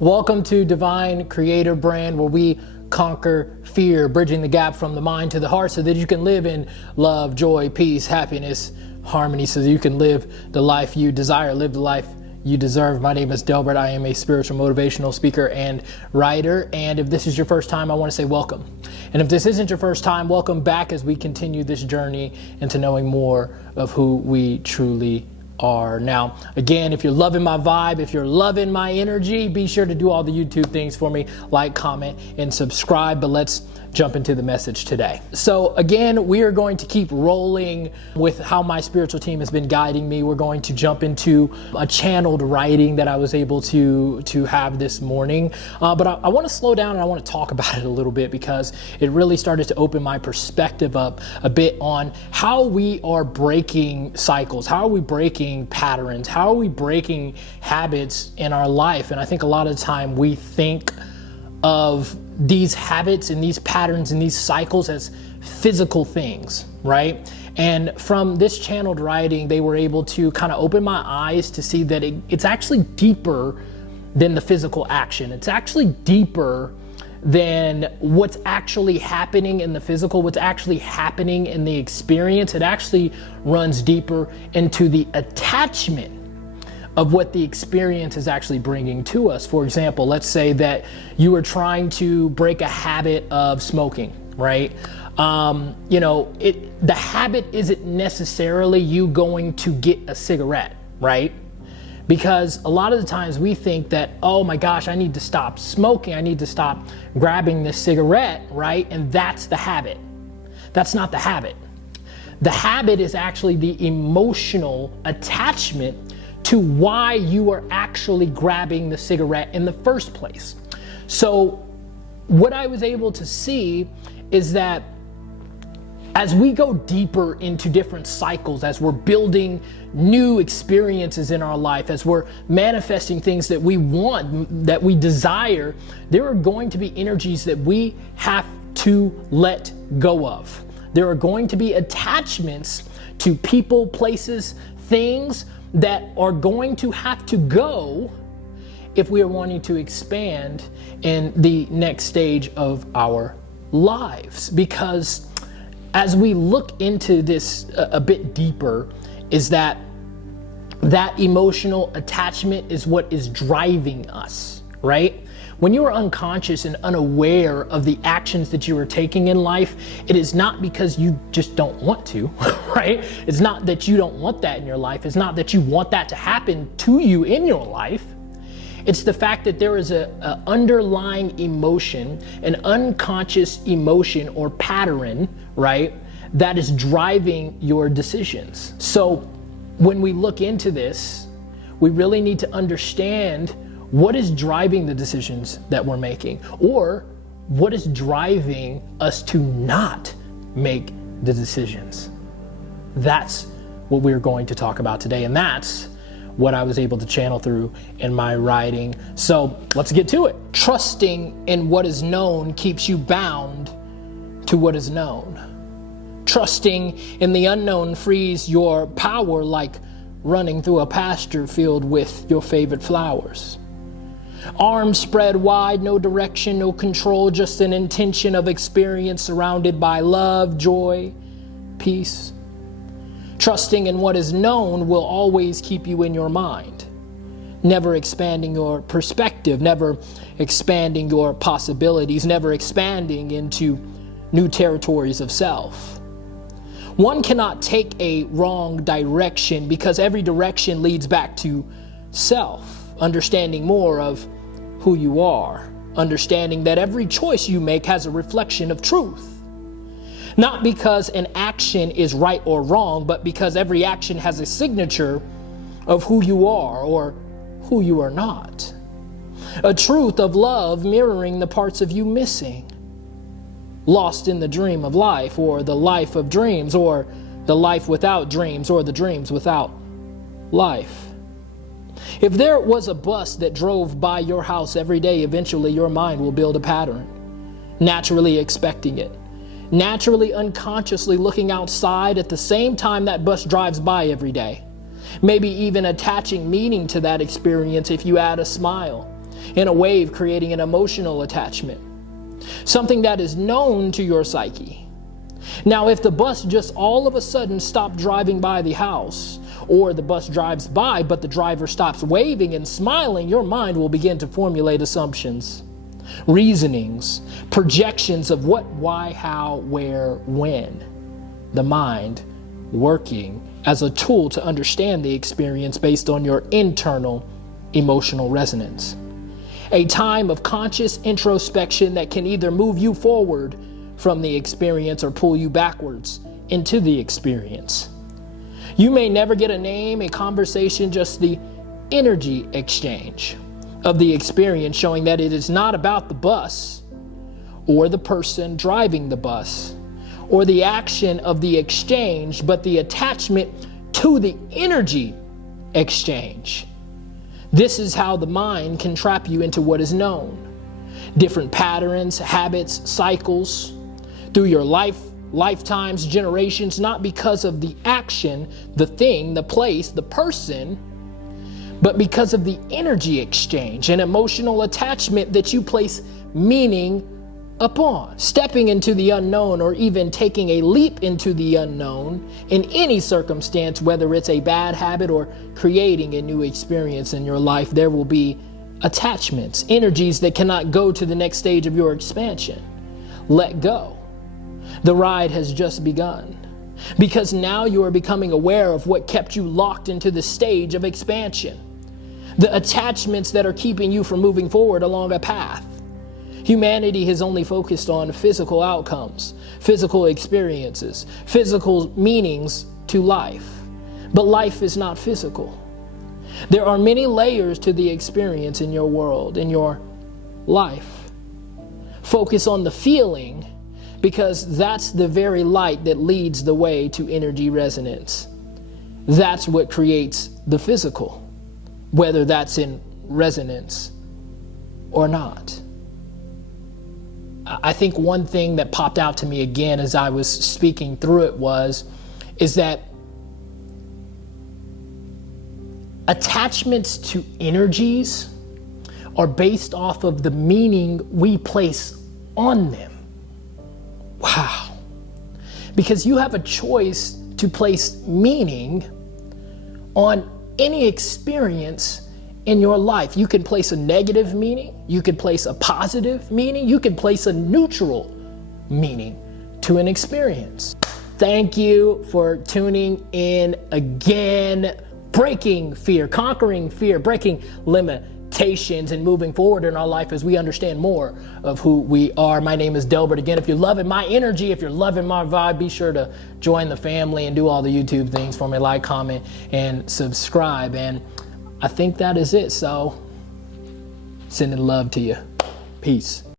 Welcome to Divinecreatorbrand, where we conquer fear, bridging the gap from the mind to the heart so that you can live in love, joy, peace, happiness, harmony, so that you can live the life you desire, live the life you deserve. My name is Delbert. I am a spiritual motivational speaker and writer. And if this is your first time, I want to say welcome. And if this isn't your first time, welcome back as we continue this journey into knowing more of who we truly are. Now, again, if you're loving my vibe, if you're loving my energy, be sure to do all the YouTube things for me, like, comment, and subscribe. But let's jump into the message today. So again, we are going to keep rolling with how my spiritual team has been guiding me. We're going to jump into a channeled writing that I was able to have this morning. But I want to slow down and I want to talk about it a little bit because it really started to open my perspective up a bit on how we are breaking cycles, how are we breaking patterns, how are we breaking habits in our life. And I think a lot of the time we think of these habits and these patterns and these cycles as physical things, right? And from this channeled writing, they were able to kind of open my eyes to see that it's actually deeper than the physical action. It's actually deeper than what's actually happening in the physical, what's actually happening in the experience. It actually runs deeper into the attachment of what the experience is actually bringing to us. For example, let's say that you are trying to break a habit of smoking, right? The habit isn't necessarily you going to get a cigarette, right? Because a lot of the times we think that, oh my gosh, I need to stop smoking. I need to stop grabbing this cigarette, right? And that's the habit. That's not the habit. The habit is actually the emotional attachment to why you are actually grabbing the cigarette in the first place. So what I was able to see is that as we go deeper into different cycles, as we're building new experiences in our life, as we're manifesting things that we want, that we desire, there are going to be energies that we have to let go of. There are going to be attachments to people, places, things that are going to have to go if we are wanting to expand in the next stage of our lives. Because as we look into this a bit deeper, is that emotional attachment is what is driving us, right? When you are unconscious and unaware of the actions that you are taking in life, it is not because you just don't want to, right? It's not that you don't want that in your life. It's not that you want that to happen to you in your life. It's the fact that there is a underlying emotion, an unconscious emotion or pattern, right, that is driving your decisions. So when we look into this, we really need to understand what is driving the decisions that we're making, or what is driving us to not make the decisions. That's what we're going to talk about today, and that's what I was able to channel through in my writing. So let's get to it. Trusting in what is known keeps you bound to what is known. Trusting in the unknown frees your power, like running through a pasture filled with your favorite flowers. Arms spread wide, no direction, no control, just an intention of experience surrounded by love, joy, peace. Trusting in what is known will always keep you in your mind, never expanding your perspective, never expanding your possibilities, never expanding into new territories of self. One cannot take a wrong direction because every direction leads back to self. Understanding more of who you are, understanding that every choice you make has a reflection of truth. Not because an action is right or wrong, but because every action has a signature of who you are or who you are not. A truth of love mirroring the parts of you missing. Lost in the dream of life, or the life of dreams, or the life without dreams, or the dreams without life. If there was a bus that drove by your house every day, eventually your mind will build a pattern, naturally expecting it, naturally unconsciously looking outside at the same time that bus drives by every day, maybe even attaching meaning to that experience if you add a smile, in a wave, creating an emotional attachment, something that is known to your psyche. Now, if the bus just all of a sudden stopped driving by the house, or the bus drives by but the driver stops waving and smiling, your mind will begin to formulate assumptions, reasonings, projections of what, why, how, where, when. The mind working as a tool to understand the experience based on your internal emotional resonance. A time of conscious introspection that can either move you forward from the experience or pull you backwards into the experience. You may never get a name, a conversation, just the energy exchange of the experience, showing that it is not about the bus or the person driving the bus or the action of the exchange, but the attachment to the energy exchange. This is how the mind can trap you into what is known. Different patterns, habits, cycles through your lifetimes, generations, not because of the action, the thing, the place, the person, but because of the energy exchange and emotional attachment that you place meaning upon. Stepping into the unknown, or even taking a leap into the unknown in any circumstance, whether it's a bad habit or creating a new experience in your life, there will be attachments, energies that cannot go to the next stage of your expansion. Let go. The ride has just begun, because now you are becoming aware of what kept you locked into the stage of expansion. The attachments that are keeping you from moving forward along a path. Humanity has only focused on physical outcomes, physical experiences, physical meanings to life. But life is not physical. There are many layers to the experience in your world, in your life. Focus on the feeling, because that's the very light that leads the way to energy resonance. That's what creates the physical, whether that's in resonance or not. I think one thing that popped out to me again as I was speaking through it is that attachments to energies are based off of the meaning we place on them. Wow. Because you have a choice to place meaning on any experience in your life. You can place a negative meaning, you can place a positive meaning, you can place a neutral meaning to an experience. Thank you for tuning in again. Breaking fear, conquering fear, breaking limitations, and moving forward in our life as we understand more of who we are. My name is Delbert. Again, if you're loving my energy, if you're loving my vibe, be sure to join the family and do all the YouTube things for me. Like, comment, and subscribe. And I think that is it. So, sending love to you. Peace.